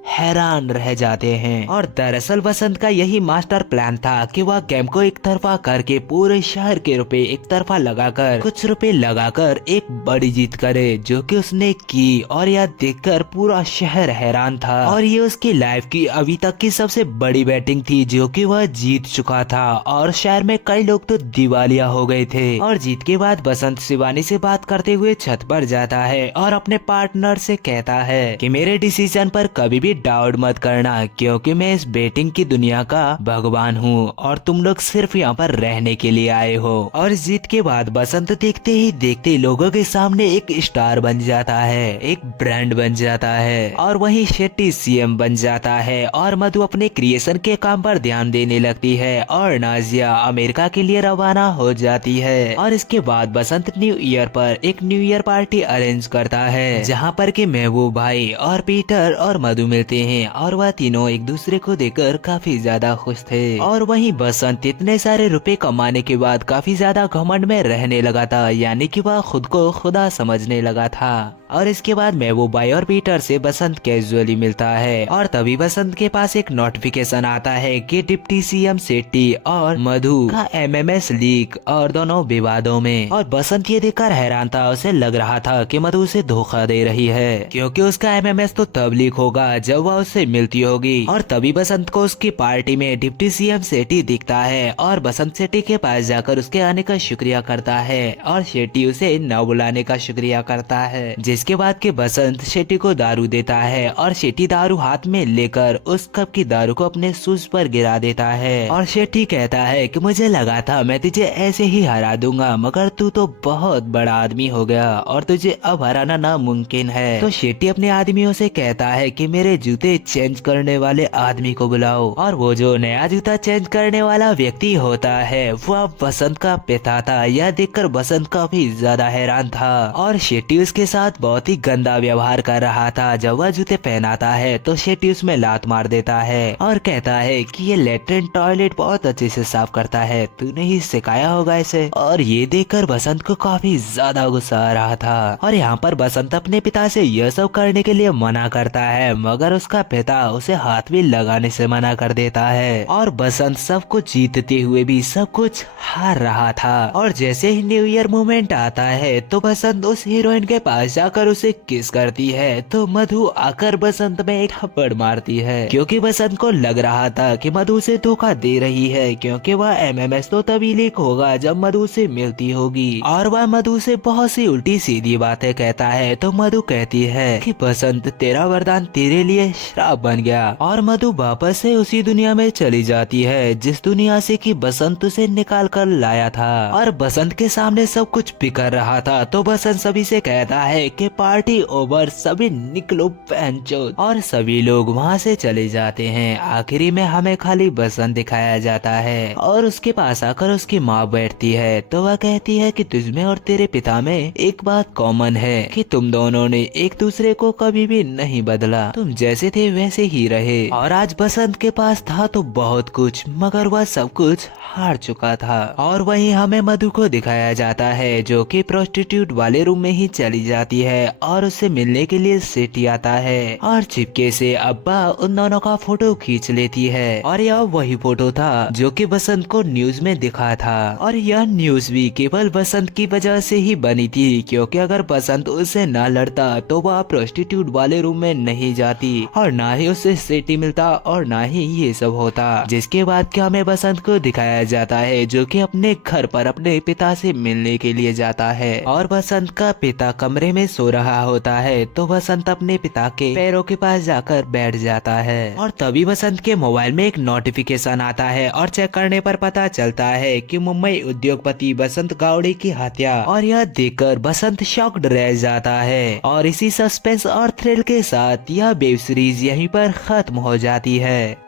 हैरान रह जाते हैं। और दरअसल बसंत का यही मास्टर प्लान था कि वह गेम को एक तरफा करके पूरे शहर के रुपए एक तरफा लगाकर कुछ रुपए लगाकर एक बड़ी जीत करे, जो कि उसने की। और यह देखकर पूरा शहर हैरान था और ये उसकी लाइफ की अभी तक की सबसे बड़ी बैटिंग थी जो कि वह जीत चुका था। और शहर में कई लोग तो दिवालिया हो गए थे। और जीत के बाद बसंत शिवानी से बात करते हुए छत पर जाता है और अपने पार्टनर से कहता है कि मेरे डिसीजन पर कभी भी डाउट मत करना, क्योंकि मैं इस बेटिंग की दुनिया का भगवान हूँ और तुम लोग सिर्फ यहाँ पर रहने के लिए आए हो। और इस जीत के बाद बसंत देखते ही देखते लोगों के सामने एक स्टार बन जाता है, एक ब्रांड बन जाता है। और वहीं शेट्टी सीएम बन जाता है और मधु अपने क्रिएशन के काम पर ध्यान देने लगती है और नाजिया अमेरिका के लिए रवाना हो जाती है। और इसके बाद बसंत न्यू ईयर पर एक न्यू ईयर पार्टी अरेंज करता है, जहाँ पर के महबूब भाई और पीटर और मधु मिलते हैं और वह तीनों एक दूसरे को देखकर काफी ज्यादा खुश थे। और वहीं बसंत इतने सारे रुपए कमाने के बाद काफी ज्यादा घमंड में रहने लगा था, यानी कि वह खुद को खुदा समझने लगा था। और इसके बाद महबूब भाई और पीटर से बसंत कैजुअली मिलता है और तभी बसंत के पास एक नोटिफिकेशन आता है कि डिप्टी सीएम शेट्टी और मधु का एमएमएस लीक और दोनों विवादों में। और बसंत ये देखकर हैरान था, उसे लग रहा था कि मधु उसे धोखा दे रही है, क्योंकि उसका एमएमएस तो तब लीक होगा जब वह उससे मिलती होगी। और तभी बसंत को उसकी पार्टी में डिप्टी सीएम शेट्टी दिखता है और बसंत शेट्टी के पास जाकर उसके आने का शुक्रिया करता है और शेट्टी उसे न बुलाने का शुक्रिया करता है। जिसके बाद के बसंत शेट्टी को दारू देता है और शेट्टी दारू हाथ में लेकर उस कप की दारू को अपने शूज पर गिरा देता है। और शेट्टी कहता है कि मुझे लगा था मैं तुझे ऐसे ही हरा दूंगा, मगर तू तो बहुत बड़ा आदमी हो गया और तुझे अब हराना नामुमकिन है। तो शेट्टी अपने आदमियों से कहता है कि मेरे जूते चेंज करने वाले आदमी को बुलाओ। और वो जो नया जूता चेंज करने वाला व्यक्ति होता है वह बसंत का पिता था। यह देखकर बसंत काफी ज्यादा हैरान था और शेट्टी उसके साथ बहुत ही गंदा व्यवहार कर रहा था। जब वह जूते पहनाता है तो शेट्टी उसमें लात मार देता है और कहता है कि ये लेटरिन टॉयलेट बहुत अच्छे से साफ करता है, तूने ही सिखाया होगा इसे। और ये देखकर बसंत को काफी ज्यादा गुस्सा आ रहा था। और यहाँ पर बसंत अपने पिता से यह सब करने के लिए मना करता है, मगर उसका पिता उसे हाथ भी लगाने से मना कर देता है। और बसंत सब कुछ जीतते हुए भी सब कुछ हार रहा था। और जैसे ही न्यू ईयर मोमेंट आता है तो बसंत उस हीरोइन के पास जाकर उसे किस करती है, तो मधु आकर बसंत में एक थप्पड़ मारती है, क्योंकि बसंत को लग रहा था कि मधु से धोखा दे रही है, क्योंकि वह एमएमएस तो तभी लीक होगा जब मधु से मिलती होगी। और वह मधु से बहुत सी उल्टी सीधी बातें कहता है। तो मधु कहती है कि बसंत तेरा वरदान तेरे लिए श्राप बन गया। और मधु वापस से उसी दुनिया में चली जाती है जिस दुनिया से कि बसंत उसे निकाल कर लाया था। और बसंत के सामने सब कुछ बिखर रहा था। तो बसंत सभी से कहता है कि पार्टी ओवर, सभी निकलो पैंचो। और सभी लोग वहाँ से चले जाते हैं। आखिरी में हमें खाली बसंत दिखाया जाता है और उसके पास आकर उसकी माँ बैठती है। तो वह कहती है कि तुझमें और तेरे पिता में एक बात कॉमन है कि तुम दोनों ने एक दूसरे को कभी भी नहीं बदला, तुम जैसे थे वैसे ही रहे। और आज बसंत के पास था तो बहुत कुछ, मगर वह सब कुछ हार चुका था। और वहीं हमें मधु को दिखाया जाता है जो कि प्रोस्टिट्यूट वाले रूम में ही चली जाती है और उससे मिलने के लिए शेट्टी आता है और चिपके से अब्बा उन दोनों का फोटो खींच लेती है। और यह वही फोटो था जो कि बसंत को न्यूज में दिखा था। और यह न्यूज भी केवल बसंत की वजह से ही बनी थी, क्योंकि अगर बसंत उससे न लड़ता तो वह प्रोस्टिट्यूट वाले रूम में नहीं जाती और ना ही उससे शेट्टी मिलता और ना ही ये सब होता। जिसके बाद क्या हमें बसंत को दिखाया जाता है जो कि अपने घर पर अपने पिता से मिलने के लिए जाता है। और बसंत का पिता कमरे में सो रहा होता है। तो बसंत अपने पिता के पैरों के पास जाकर बैठ जाता है। और तभी बसंत के मोबाइल में एक नोटिफिकेशन आता है और चेक करने पर पता चलता है कि मुंबई उद्योगपति बसंत गावड़े की हत्या। और यह देखकर बसंत शॉक्ड रह जाता है। और इसी सस्पेंस और थ्रिल के साथ यह वेब सीरीज यहीं पर खत्म हो जाती है।